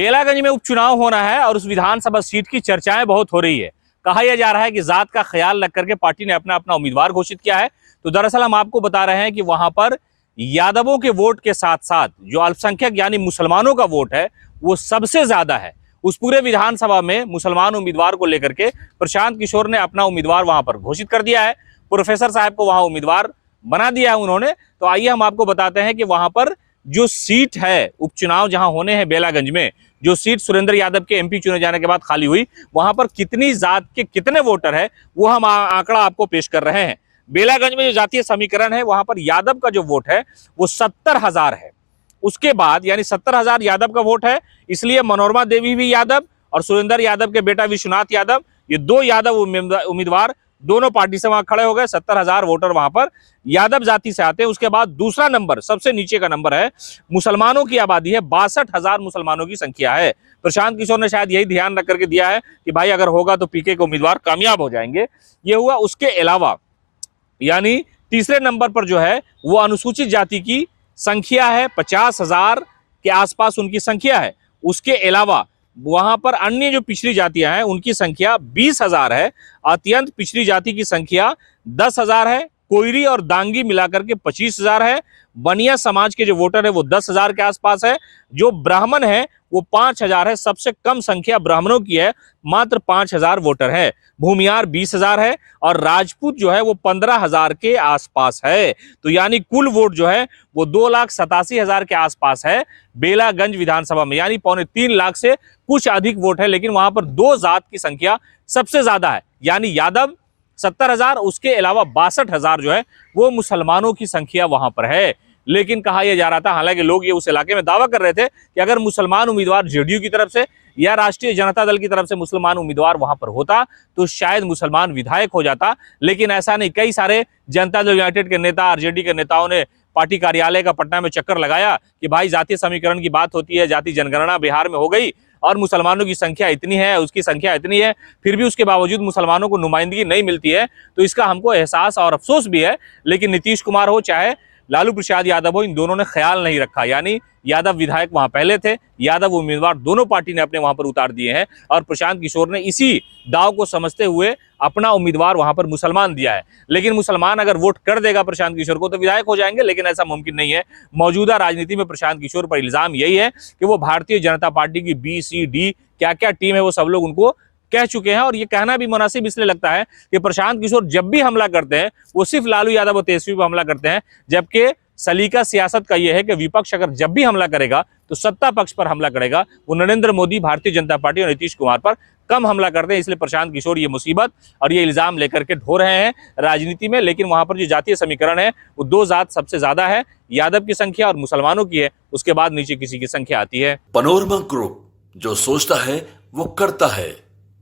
बेलागंज में उपचुनाव होना है और उस विधानसभा सीट की चर्चाएं बहुत हो रही है। कहा यह जा रहा है कि जात का ख्याल रख करके पार्टी ने अपना अपना उम्मीदवार घोषित किया है। तो दरअसल हम आपको बता रहे हैं कि वहां पर यादवों के वोट के साथ साथ जो अल्पसंख्यक यानी मुसलमानों का वोट है वो सबसे ज्यादा है। उस पूरे विधानसभा में मुसलमान उम्मीदवार को लेकर के प्रशांत किशोर ने अपना उम्मीदवार वहां पर घोषित कर दिया है। प्रोफेसर साहब को वहां उम्मीदवार बना दिया है उन्होंने। तो आइए हम आपको बताते हैं कि वहां पर जो सीट है, उपचुनाव जहां होने हैं बेलागंज में, जो सीट सुरेंद्र यादव के एमपी चुने जाने के बाद खाली हुई, वहां पर कितनी जात के कितने वोटर है वो हम आंकड़ा आपको पेश कर रहे हैं। बेलागंज में जो जातीय समीकरण है वहां पर यादव का जो वोट है वो 70,000 है। उसके बाद यानी 70,000 यादव का वोट है, इसलिए मनोरमा देवी भी यादव और सुरेंद्र यादव के बेटा विश्वनाथ यादव, ये दो यादव उम्मीदवार दोनों पार्टी से वहां खड़े हो गए। 70,000 वोटर वहां पर यादव जाति से आते हैं। उसके बाद दूसरा नंबर, सबसे नीचे का नंबर है, मुसलमानों की आबादी है, 62,000 मुसलमानों की संख्या है। प्रशांत किशोर ने शायद यही ध्यान रख करके दिया है कि भाई अगर होगा तो पीके के उम्मीदवार कामयाब हो जाएंगे, ये हुआ। उसके अलावा यानी तीसरे नंबर पर जो है वो अनुसूचित जाति की संख्या है, 50,000 के आसपास उनकी संख्या है। उसके अलावा वहां पर अन्य जो पिछड़ी जातियां हैं उनकी संख्या 20,000 है। अत्यंत पिछड़ी जाति की संख्या 10,000 है। कोयरी और दांगी मिलाकर के 25,000 है। बनिया समाज के जो वोटर है वो 10,000 के आसपास है। जो ब्राह्मण है वो 5,000 है। सबसे कम संख्या ब्राह्मणों की है, मात्र 5,000 वोटर है। भूमियार 20,000 है और राजपूत जो है वो 15,000 के आसपास है। तो यानी कुल वोट जो है वो 2,87,000 के आसपास है बेलागंज विधानसभा में, यानी 2.25 लाख से कुछ अधिक वोट है। लेकिन वहां पर दो जात की संख्या सबसे ज्यादा है, यानी यादव 70,000, उसके अलावा 62,000 जो है वो मुसलमानों की संख्या वहां पर है। लेकिन कहा यह जा रहा था, हालांकि लोग ये उस इलाके में दावा कर रहे थे कि अगर मुसलमान उम्मीदवार जेडीयू की तरफ से या राष्ट्रीय जनता दल की तरफ से मुसलमान उम्मीदवार वहां पर होता तो शायद मुसलमान विधायक हो जाता। लेकिन ऐसा नहीं। कई सारे जनता दल यूनाइटेड के नेता, आरजेडी के नेताओं ने पार्टी कार्यालय का पटना में चक्कर लगाया कि भाई जातीय समीकरण की बात होती है, जाति जनगणना बिहार में हो गई और मुसलमानों की संख्या इतनी है, उसकी संख्या इतनी है, फिर भी उसके बावजूद मुसलमानों को नुमाइंदगी नहीं मिलती है, तो इसका हमको एहसास और अफसोस भी है। लेकिन नीतीश कुमार हो चाहे लालू प्रसाद यादव हो, इन दोनों ने ख्याल नहीं रखा। यानी यादव विधायक वहां पहले थे, यादव उम्मीदवार दोनों पार्टी ने अपने वहां पर उतार दिए हैं और प्रशांत किशोर ने इसी दाव को समझते हुए अपना उम्मीदवार वहां पर मुसलमान दिया है। लेकिन मुसलमान अगर वोट कर देगा प्रशांत किशोर को तो विधायक हो जाएंगे, लेकिन ऐसा मुमकिन नहीं है। मौजूदा राजनीति में प्रशांत किशोर पर इल्जाम यही है कि वो भारतीय जनता पार्टी की बी सी डी क्या क्या टीम है वो सब लोग उनको कह चुके हैं। और ये कहना भी मुनासिब इसलिए लगता है कि प्रशांत किशोर जब भी हमला करते हैं वो सिर्फ लालू यादव और तेजस्वी पर हमला करते हैं, जबकि सलीका सियासत का यह है कि विपक्ष अगर जब भी हमला करेगा तो सत्ता पक्ष पर हमला करेगा। वो नरेंद्र मोदी, भारतीय जनता पार्टी और नीतीश कुमार पर कम हमला करते हैं। इसलिए प्रशांत किशोर ये मुसीबत और ये इल्जाम लेकर के ढो रहे हैं राजनीति में। लेकिन वहां पर जो जातीय समीकरण है वो दो जात सबसे ज्यादा है, यादव की संख्या और मुसलमानों की है। उसके बाद नीचे किसी की संख्या आती है। पनोरमा ग्रुप, जो सोचता है वो करता है।